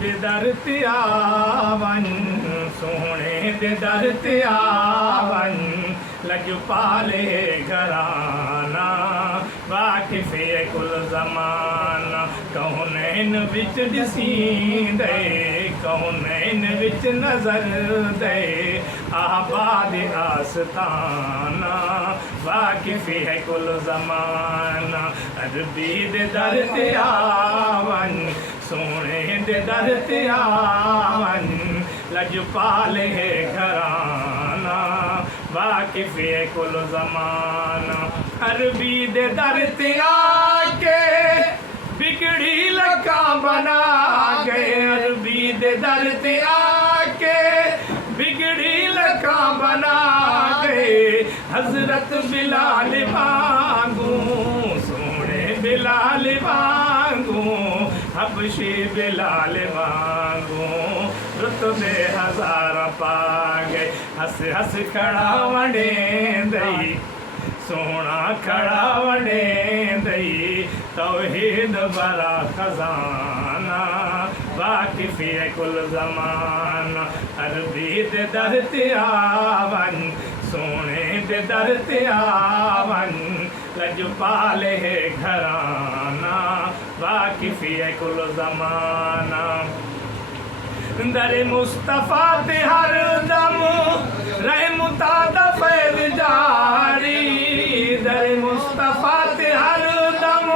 दे दर ते आवन, सोने दे दर ते आवन, लजपाले घराना वाकिफ़े कुल ज़माना। कौनैन विच ॾिसींदे, कौनैन विच नज़र दे, आबाद आस्ताना वाकिफ़े कुल ज़माना। अरबी दे दर ते आवन, सोने दे दर ते आवन, लजपाले घराना वाकिफ़े कुल ज़माना। अरबी दे दर ते आके बिगड़ी लका बना गए, अरबी दे दर ते आके बिगड़ी लका बना गए। हजरत बिलाल वांगू, सोने बिलाल वांगू, हबशी बिलाल वांगू, रुतबे हज़ार पा गए। हंस हंस खड़ा वणे दई, सोना खड़ा वणे दई, तौहीद बरा खजाना वाकिफ़े कुल ज़माना। अरबी दे दर ते आवन, सोने दे दर ते आवन, लजपाले घराना वाकिफ़े कुल ज़माना। दर मुस्तफ़ा ते हर दम रहमता दा फैज़ जारी, दर मुस्तफ़ा ते हर दम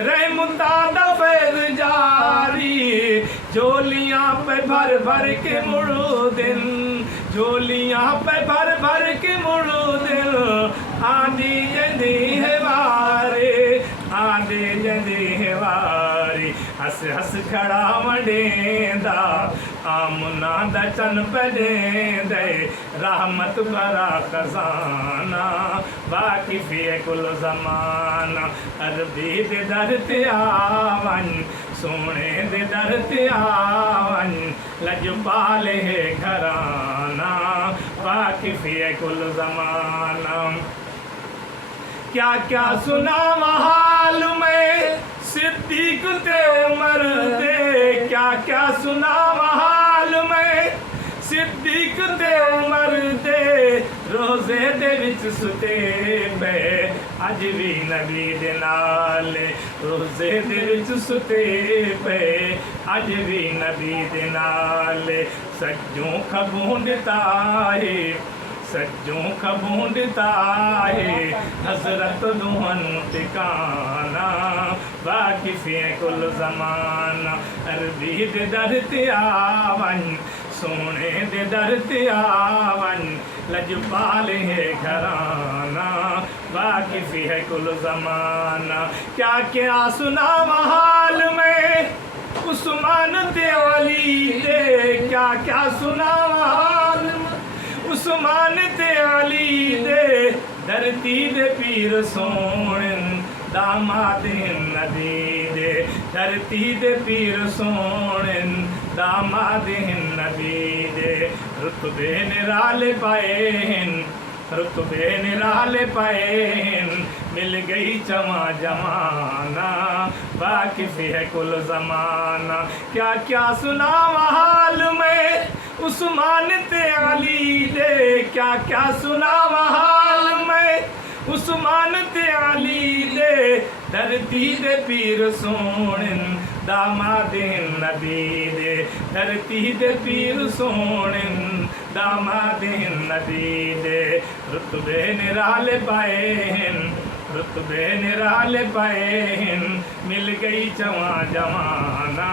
रहमता दा फैज़ जारी। झोलियाँ पे भर भर के मुड़ो दिन, झोलियाँ पे भर भर के मुड़ो दिन, आंधी जंदी है वारे, आंधी जंदी है वारी। हंस हंस खड़ा वडेंदा, आमना दा चन पजेंदे, रहमत भरा खजाना वाकिफ़े कुल ज़माना। अरबी दे दर ते आवन, सोने दे दर ते आवन, लजपाले घराना वाकिफ़े कुल ज़माना। क्या क्या सुनाव हाल में सिद्दीक़ ते उमर दे, क्या क्या सुनाव हाल में सिद्दीक़ ते उमर दे। रोज़े दे विच सुते पे अज भी नबी दे नाल, रोज़े दे विच सुते पे अज भी नबी दे नाल। सज्जों खबों दिता है, सज्जों खबों दिता है, हज़रत दुहन टिकाना वाकिफ़े कुल ज़माना। अरबी दे दर ते आवन, सोने दे दर ते आवन, लजपाले घराना वाकिफ़े कुल ज़माना। क्या क्या सुनाव हाल में उस्मान ते अली दे, क्या क्या सुनाव हाल में उस्मान ते अली दे। धरती दे पीर सोहणन दामाद नबी दे, धरती दे पीर सोहणन दामाद नबी दे। रुतबे निराले पाए हैं, रुतबे निराले पाए हैं, मिल गई चमा जमाना वाकिफ़े कुल ज़माना। क्या क्या सुनाव हाल में उस्मान ते अली दे, क्या क्या सुनाव हाल में उस्मान ते अली दे। धरती दे पीर सोहणन दामाद नबी दे, धरती दे पीर सोहणन दामाद नबी दे। रुतबे निराले पाए हैं, रुतबे निराले पाए हैं, मिल गई चवा जमाना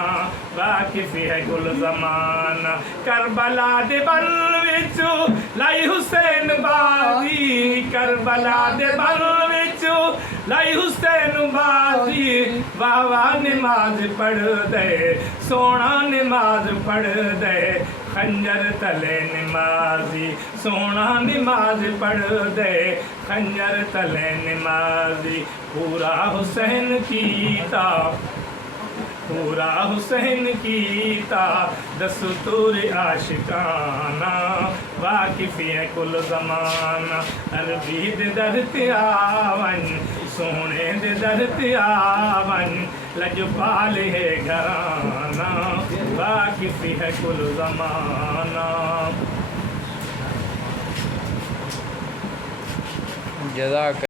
वाकिफ़े कुल ज़माना। करबला दे बन विचो लाई हुसैन बाजी, करबला दे बन विचो लाई हुसैन बाजी। वाह वाह नमाज पढ़ दे, सोना नमाज पढ़ दे, खंजर तले नमाजी, सोना नमाज पढ़ दे, खंजर तले नमाजी। पूरा हुसैन कीता, पूरा हुसैन कीता, दस्तूर आशिकाना वाकिफ़े कुल ज़माना। अरबी दे दर ते आवन, सोने दे दर ते आवन, लजपाले घराना वाकिफ़ी है कुल ज़माना। जज़ाक